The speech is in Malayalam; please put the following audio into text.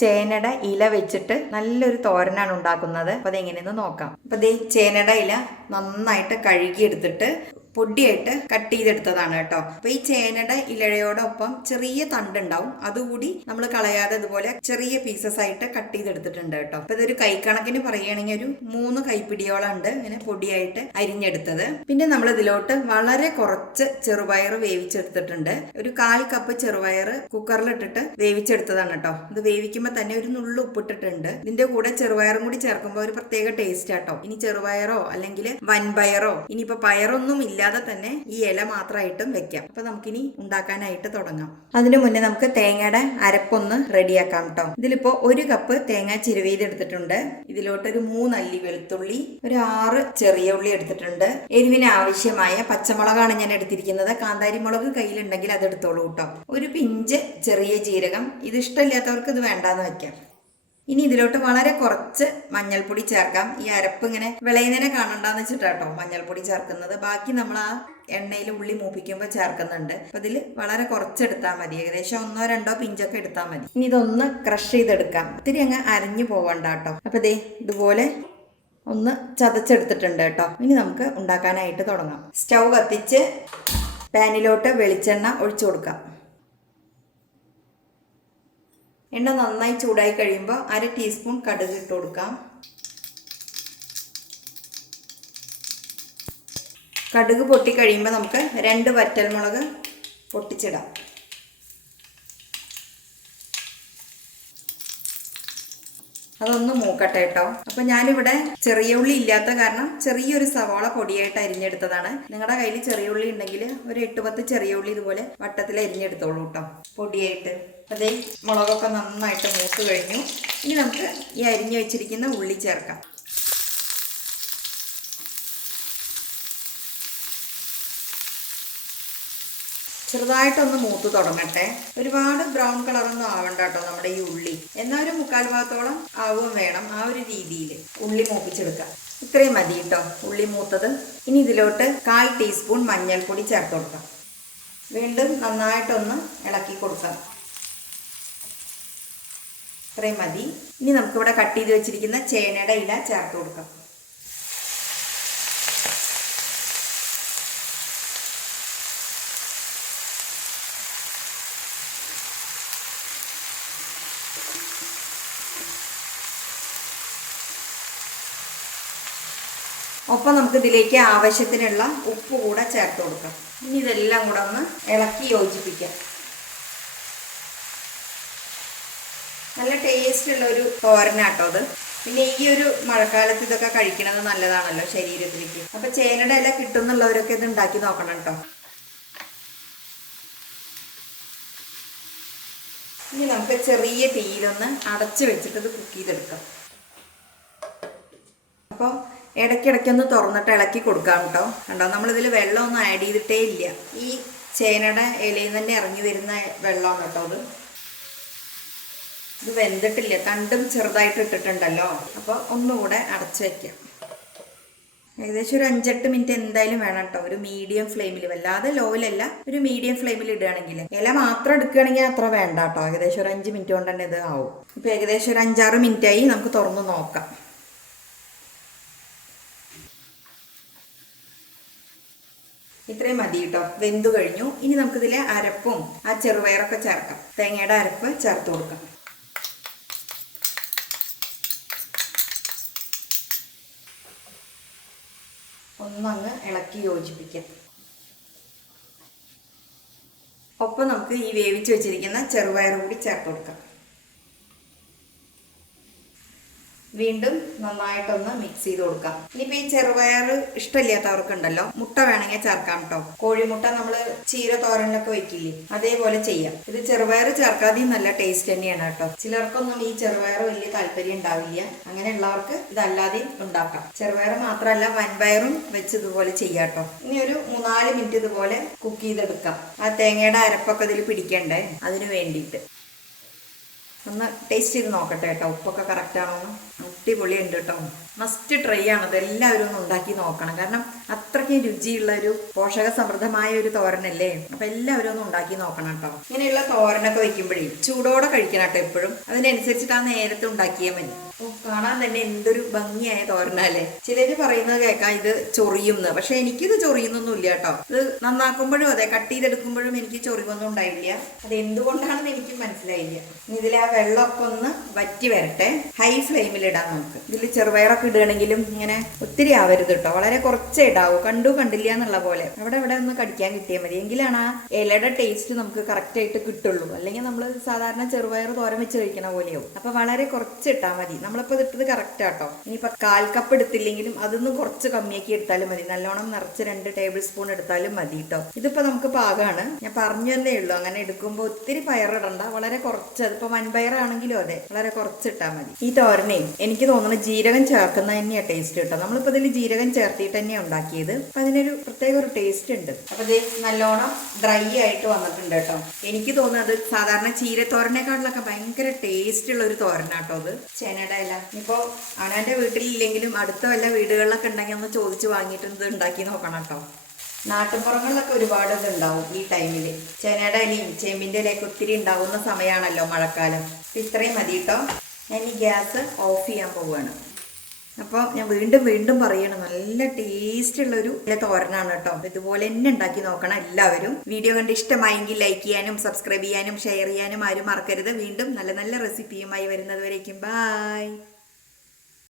ചേനയുടെ ഇല വെച്ചിട്ട് നല്ലൊരു തോരനാണ് ഉണ്ടാക്കുന്നത്. അപ്പൊ അതെങ്ങനെയെന്ന് നോക്കാം. അപ്പൊ ദേ ചേനയുടെ ഇല നന്നായിട്ട് കഴുകിയെടുത്തിട്ട് പൊടിയായിട്ട് കട്ട് ചെയ്തെടുത്തതാണ് കേട്ടോ. അപ്പൊ ഈ ചേനയുടെ ഇലയോടൊപ്പം ചെറിയ തണ്ടുണ്ടാവും. അതുകൂടി നമ്മൾ കളയാതെ ഇതുപോലെ ചെറിയ പീസസ് ആയിട്ട് കട്ട് ചെയ്തെടുത്തിട്ടുണ്ട് കേട്ടോ. അപ്പൊ ഇതൊരു കൈക്കണക്കിന് പറയുകയാണെങ്കിൽ ഒരു മൂന്ന് കൈപ്പിടിയോളം ഉണ്ട് ഇങ്ങനെ പൊടിയായിട്ട് അരിഞ്ഞെടുത്തത്. പിന്നെ നമ്മൾ ഇതിലോട്ട് വളരെ കുറച്ച് ചെറുപയർ വേവിച്ചെടുത്തിട്ടുണ്ട്. ഒരു കാൽ കപ്പ് ചെറുപയർ കുക്കറിലിട്ടിട്ട് വേവിച്ചെടുത്തതാണ് കേട്ടോ. ഇത് വേവിക്കുമ്പോൾ തന്നെ ഒരു നുള്ളു ഉപ്പിട്ടിട്ടുണ്ട്. ഇതിന്റെ കൂടെ ചെറുപയറും കൂടി ചേർക്കുമ്പോൾ ഒരു പ്രത്യേക ടേസ്റ്റ് ആട്ടോ ഇനി ചെറുപയറോ അല്ലെങ്കിൽ വൻപയറോ ഇനിയിപ്പോ പയറൊന്നും ഇല്ലാതെ തന്നെ ഈ ഇല മാത്രമായിട്ടും വെക്കാം. അപ്പൊ നമുക്കിനി ഉണ്ടാക്കാനായിട്ട് തുടങ്ങാം. അതിനു മുന്നേ നമുക്ക് തേങ്ങയുടെ അരപ്പൊന്ന് റെഡിയാക്കാം കേട്ടോ ഇതിലിപ്പോ ഒരു കപ്പ് തേങ്ങ ചിരുവീതെടുത്തിട്ടുണ്ട് ഇതിലോട്ട് ഒരു മൂന്നല്ലി വെളുത്തുള്ളി ഒരു ആറ് ചെറിയ ഉള്ളി എടുത്തിട്ടുണ്ട്. എരിവിന് ആവശ്യമായ പച്ചമുളകാണ് ഞാൻ എടുത്തിരിക്കുന്നത്. കാന്താരി മുളക് കയ്യിലുണ്ടെങ്കിൽ അത് എടുത്തോളൂ കേട്ടോ ഒരു പിഞ്ച് ചെറിയ ജീരകം. ഇത് ഇഷ്ടമില്ലാത്തവർക്ക് ഇത് വേണ്ടാന്ന് വെക്കാം. ഇനി ഇതിലോട്ട് വളരെ കുറച്ച് മഞ്ഞൾപ്പൊടി ചേർക്കാം. ഈ അരപ്പ് ഇങ്ങനെ വിളയുന്നതിനെ കാണണ്ടെന്ന് വെച്ചിട്ടാട്ടോ മഞ്ഞൾപ്പൊടി ചേർക്കുന്നത്. ബാക്കി നമ്മൾ ആ എണ്ണയിൽ ഉള്ളി മൂപ്പിക്കുമ്പോൾ ചേർക്കുന്നുണ്ട്. അപ്പൊ ഇതിൽ വളരെ കുറച്ചെടുത്താൽ മതി. ഏകദേശം ഒന്നോ രണ്ടോ പിഞ്ചൊക്കെ എടുത്താൽ മതി. ഇനി ഇതൊന്ന് ക്രഷ് ചെയ്തെടുക്കാം. ഒത്തിരി അങ്ങ് അരഞ്ഞു പോവണ്ട കേട്ടോ അപ്പൊ ദേ ഇതുപോലെ ഒന്ന് ചതച്ചെടുത്തിട്ടുണ്ട് കേട്ടോ. ഇനി നമുക്ക് ഉണ്ടാക്കാനായിട്ട് തുടങ്ങാം. സ്റ്റൗ കത്തിച്ച് പാനിലോട്ട് വെളിച്ചെണ്ണ ഒഴിച്ചു കൊടുക്കാം. എണ്ണ നന്നായി ചൂടായി കഴിയുമ്പോൾ അര ടീസ്പൂൺ കടുക് ഇട്ട് കൊടുക്കാം. കടുക് പൊട്ടി കഴിയുമ്പോൾ നമുക്ക് രണ്ട് വറ്റൽമുളക് പൊട്ടിച്ചിടാം. അതൊന്ന് മൂക്കട്ടെ കേട്ടോ. അപ്പൊ ഞാനിവിടെ ചെറിയ ഉള്ളി ഇല്ലാത്ത കാരണം ചെറിയൊരു സവാള പൊടിയായിട്ട് അരിഞ്ഞെടുത്തതാണ്. നിങ്ങളുടെ കയ്യിൽ ചെറിയ ഉള്ളി ഉണ്ടെങ്കിൽ ഒരു എട്ട് പത്ത് ചെറിയ ഉള്ളി ഇതുപോലെ വട്ടത്തിൽ അരിഞ്ഞെടുത്തോളൂ കേട്ടോ പൊടിയായിട്ട്. അതേ മുളകൊക്കെ നന്നായിട്ട് മൂത്ത് കഴിഞ്ഞു. ഇനി നമുക്ക് ഈ അരിഞ്ഞു വെച്ചിരിക്കുന്ന ഉള്ളി ചേർക്കാം. ചെറുതായിട്ടൊന്ന് മൂത്ത് തുടങ്ങട്ടെ. ഒരുപാട് ബ്രൗൺ കളറൊന്നും ആവണ്ട കേട്ടോ നമ്മുടെ ഈ ഉള്ളി. എന്നാൽ ഒരു മുക്കാൽ ഭാഗത്തോളം ആവുകയും വേണം ആ ഒരു രീതിയിൽ ഉള്ളി മൂപ്പിച്ചെടുക്കാം ഇത്രയും മതി കേട്ടോ ഉള്ളി മൂത്തത്. ഇനി ഇതിലോട്ട് കാൽ ടീസ്പൂൺ മഞ്ഞൾപ്പൊടി ചേർത്ത് കൊടുക്കാം. വീണ്ടും നന്നായിട്ടൊന്ന് ഇളക്കി കൊടുക്കാം. ഇത്രയും മതി. ഇനി നമുക്കിവിടെ കട്ട് ചെയ്ത് വെച്ചിരിക്കുന്ന ചേനയുടെ ഇല ചേർത്ത് കൊടുക്കാം. ഒപ്പം നമുക്ക് ഇതിലേക്ക് ആവശ്യത്തിനുള്ള ഉപ്പ് കൂടെ ചേർത്ത് കൊടുക്കാം. ഇനി ഇതെല്ലാം കൂടെ ഒന്ന് ഇളക്കി യോജിപ്പിക്കാം. നല്ല ടേസ്റ്റ് ഉള്ള ഒരു തോരനാട്ടോ അത്. പിന്നെ ഈ ഒരു മഴക്കാലത്ത് ഇതൊക്കെ കഴിക്കുന്നത് നല്ലതാണല്ലോ ശരീരത്തിലേക്ക്. അപ്പൊ ചേനയുടെ ഇല കിട്ടുന്നുള്ളവരൊക്കെ ഇത് ഉണ്ടാക്കി നോക്കണം കേട്ടോ ഇനി നമുക്ക് ചെറിയ തീയിലൊന്ന് അടച്ചു വെച്ചിട്ട് ഇത് കുക്ക് ചെയ്തെടുക്കാം. അപ്പോൾ ഇടയ്ക്കിടയ്ക്കൊന്ന് തുറന്നിട്ട് ഇളക്കി കൊടുക്കാം കേട്ടോ. കണ്ടോ? നമ്മളിതിൽ വെള്ളമൊന്നും ആഡ് ചെയ്തിട്ടേ ഇല്ല. ഈ ചേനയുടെ ഇലയിൽ നിന്ന് തന്നെ ഇറങ്ങി വരുന്ന വെള്ളമാണ് കേട്ടോ അത്. ഇത് വെന്തിട്ടില്ല. കണ്ടും ചെറുതായിട്ട് ഇട്ടിട്ടുണ്ടല്ലോ. അപ്പോൾ ഒന്നുകൂടെ അടച്ചു വയ്ക്കാം ഏകദേശം ഒരു അഞ്ചെട്ട് മിനിറ്റ് എന്തായാലും വേണം കേട്ടോ. ഒരു മീഡിയം ഫ്ലെയിമിൽ വല്ലാതെ ലോയിലല്ല ഒരു മീഡിയം ഫ്ലെയിമിൽ ഇടുകയാണെങ്കിൽ. ഇല മാത്രം എടുക്കുകയാണെങ്കിൽ അത്ര വേണ്ട കേട്ടോ. ഏകദേശം ഒരു അഞ്ച് മിനിറ്റ് കൊണ്ട് തന്നെ ഇത് ആവും. ഇപ്പം ഏകദേശം ഒരു അഞ്ചാറ് മിനിറ്റായി നമുക്ക് തുറന്ന് നോക്കാം. ഇത്രയും മതി കേട്ടോ. വെന്തു കഴിഞ്ഞു. ഇനി നമുക്കിതിലെ അരപ്പും ആ ചെറുപയറൊക്കെ ചേർക്കാം. തേങ്ങയുടെ അരപ്പ് ചേർത്ത് കൊടുക്കാം. ഒന്നങ്ങ് ഇളക്കി യോജിപ്പിക്കാം. ഒപ്പം നമുക്ക് ഈ വേവിച്ച് വെച്ചിരിക്കുന്ന ചെറുപയർ കൂടി ചേർത്ത് കൊടുക്കാം. വീണ്ടും നന്നായിട്ടൊന്ന് മിക്സ് ചെയ്ത് കൊടുക്കാം. ഇനിയിപ്പൊ ഈ ചെറുപയർ ഇഷ്ടമില്ലാത്തവർക്കുണ്ടല്ലോ മുട്ട വേണമെങ്കിൽ ചേർക്കാം കേട്ടോ കോഴിമുട്ട നമ്മൾ ചീര തോരനിലൊക്കെ വെക്കില്ലേ അതേപോലെ ചെയ്യാം. ഇത് ചെറുപയർ ചേർക്കാതെയും നല്ല ടേസ്റ്റ് തന്നെയാണ് കേട്ടോ ചിലർക്കൊന്നും ഈ ചെറുപയർ വലിയ താല്പര്യം ഉണ്ടാവില്ല. അങ്ങനെയുള്ളവർക്ക് ഇതല്ലാതെയും ഉണ്ടാക്കാം. ചെറുപയർ മാത്രമല്ല വൻപയറും വെച്ച് ഇതുപോലെ ചെയ്യാം കേട്ടോ ഇനി ഒരു മൂന്നാൽ മിനിറ്റ് ഇതുപോലെ കുക്ക് ചെയ്തെടുക്കാം. ആ തേങ്ങയുടെ അരപ്പൊക്കെ ഇതിൽ പിടിക്കണ്ടേ അതിന് വേണ്ടിയിട്ട്. ഒന്ന് ടേസ്റ്റ് ചെയ്ത് നോക്കട്ടെ കേട്ടോ. ഉപ്പൊക്കെ കറക്റ്റാണോ അടിപൊളിയുണ്ട് കേട്ടോ. മസ്റ്റ് ട്രൈ ആണ്. ഇതെല്ലാവരും ഒന്ന് ഉണ്ടാക്കി നോക്കണം. കാരണം അത്രയ്ക്കും രുചിയുള്ള ഒരു പോഷക സമൃദ്ധമായ ഒരു തോരനല്ലേ? അപ്പൊ എല്ലാവരും ഒന്ന് ഉണ്ടാക്കി നോക്കണം കേട്ടോ. ഇങ്ങനെയുള്ള തോരനൊക്കെ വെക്കുമ്പോഴേ ചൂടോടെ കഴിക്കണം കേട്ടോ എപ്പോഴും. അതിനനുസരിച്ചിട്ട് ആ നേരത്തെ ഉണ്ടാക്കിയാൽ മതി. കാണാൻ തന്നെ എന്തൊരു ഭംഗിയായ തോരനല്ലേ ചിലര് പറയുന്നത് കേൾക്കാം ഇത് ചൊറിയുന്ന്. പക്ഷെ എനിക്കിത് ചൊറിയുന്നൊന്നും ഇല്ല കേട്ടോ. ഇത് നന്നാക്കുമ്പോഴും അതെ കട്ട് ചെയ്തെടുക്കുമ്പോഴും എനിക്ക് ചൊറിവൊന്നും ഉണ്ടായില്ല അത് എന്തുകൊണ്ടാണെന്ന് എനിക്ക് മനസ്സിലായില്ല. ഇതിൽ ആ വെള്ളമൊക്കെ ഒന്ന് വറ്റി വരട്ടെ. ഹൈ ഫ്ലെയിമിൽ ഇടാം നമുക്ക്. ഇതിൽ ചെറുപയറൊക്കെ ഇടുകയാണെങ്കിലും ഇങ്ങനെ ഒത്തിരി ആവരുത് കേട്ടോ. വളരെ കുറച്ചേ ഇടാവൂ. കണ്ടു കണ്ടില്ല എന്നുള്ള പോലെ. അവിടെ ഇവിടെ ഒന്ന് കടിക്കാൻ കിട്ടിയാൽ മതി. എങ്കിലാണ് ആ ഇലയുടെ ടേസ്റ്റ് നമുക്ക് കറക്റ്റ് ആയിട്ട് കിട്ടുള്ളൂ. അല്ലെങ്കിൽ നമ്മൾ സാധാരണ ചെറുപയർ തോരൻ വെച്ച് കഴിക്കണ പോലെയാവും. അപ്പൊ വളരെ കുറച്ച് ഇട്ടാൽ മതി. നമ്മളിപ്പോൾ ഇത് ഇട്ടത് കറക്റ്റ് ആട്ടോ. ഇനിയിപ്പോ കാൽ കപ്പ് എടുത്തില്ലെങ്കിലും അതൊന്നും കുറച്ച് കമ്മിയാക്കി എടുത്താലും മതി. നല്ലോണം നിറച്ച് രണ്ട് ടേബിൾ സ്പൂൺ എടുത്താലും മതി കേട്ടോ ഇതിപ്പോ നമുക്ക് പാകമാണ് ഞാൻ പറഞ്ഞു തന്നേ ഉള്ളൂ. അങ്ങനെ എടുക്കുമ്പോൾ ഒത്തിരി പയറിടണ്ട. വളരെ കുറച്ച്. അതിപ്പോ വൻപയറാണെങ്കിലും അതെ. വളരെ കുറച്ച് ഇട്ടാൽ മതി. ഈ തോരനെ എനിക്ക് തോന്നുന്നു ജീരകം ചേർക്കുന്ന തന്നെയാണ് ടേസ്റ്റ് കേട്ടോ നമ്മളിപ്പോ ഇതിൽ ജീരകം ചേർത്തിട്ട് തന്നെയാണ് ഉണ്ടാക്കിയത്. അപ്പൊ അതിനൊരു പ്രത്യേക ഒരു ടേസ്റ്റ് ഉണ്ട്. അപ്പൊ ഇത് നല്ലോണം ഡ്രൈ ആയിട്ട് വന്നിട്ടുണ്ട് കേട്ടോ. എനിക്ക് തോന്നുന്നത് സാധാരണ ചീരത്തോരനേക്കാളിലൊക്കെ ഭയങ്കര ടേസ്റ്റ് ഉള്ള ഒരു തോരനാട്ടോ അത്. ചേനയുടെ ഇല. ഇപ്പോ അണാന്റെ വീട്ടിലില്ലെങ്കിലും അടുത്ത വല്ല വീടുകളിലൊക്കെ ഉണ്ടെങ്കിൽ ഒന്ന് ചോദിച്ചു വാങ്ങിയിട്ട് ഇത് ഉണ്ടാക്കി നോക്കണം കേട്ടോ. നാട്ടുപുറങ്ങളിലൊക്കെ ഒരുപാട് ഇത് ഉണ്ടാവും ഈ ടൈമിൽ ചേനയുടെ ഇലയും ചേമ്പിന്റെ ഇലയൊക്കെ ഒത്തിരി ഉണ്ടാവുന്ന സമയമാണല്ലോ മഴക്കാലം. ഇത്രയും മതി കേട്ടോ. ഞാൻ ഈ ഗ്യാസ് ഓഫ് ചെയ്യാൻ പോവുകയാണ്. അപ്പോൾ ഞാൻ വീണ്ടും വീണ്ടും പറയണം നല്ല ടേസ്റ്റ് ഉള്ള ഒരു തോരനാണ് കേട്ടോ. ഇതുപോലെ തന്നെ ഉണ്ടാക്കി നോക്കണം എല്ലാവരും. വീഡിയോ കണ്ട് ഇഷ്ടമായെങ്കിൽ ലൈക്ക് ചെയ്യാനും സബ്സ്ക്രൈബ് ചെയ്യാനും ഷെയർ ചെയ്യാനും ആരും മറക്കരുത്. വീണ്ടും നല്ല നല്ല റെസിപ്പിയുമായി വരുന്നത് വരേക്കും. ബായ്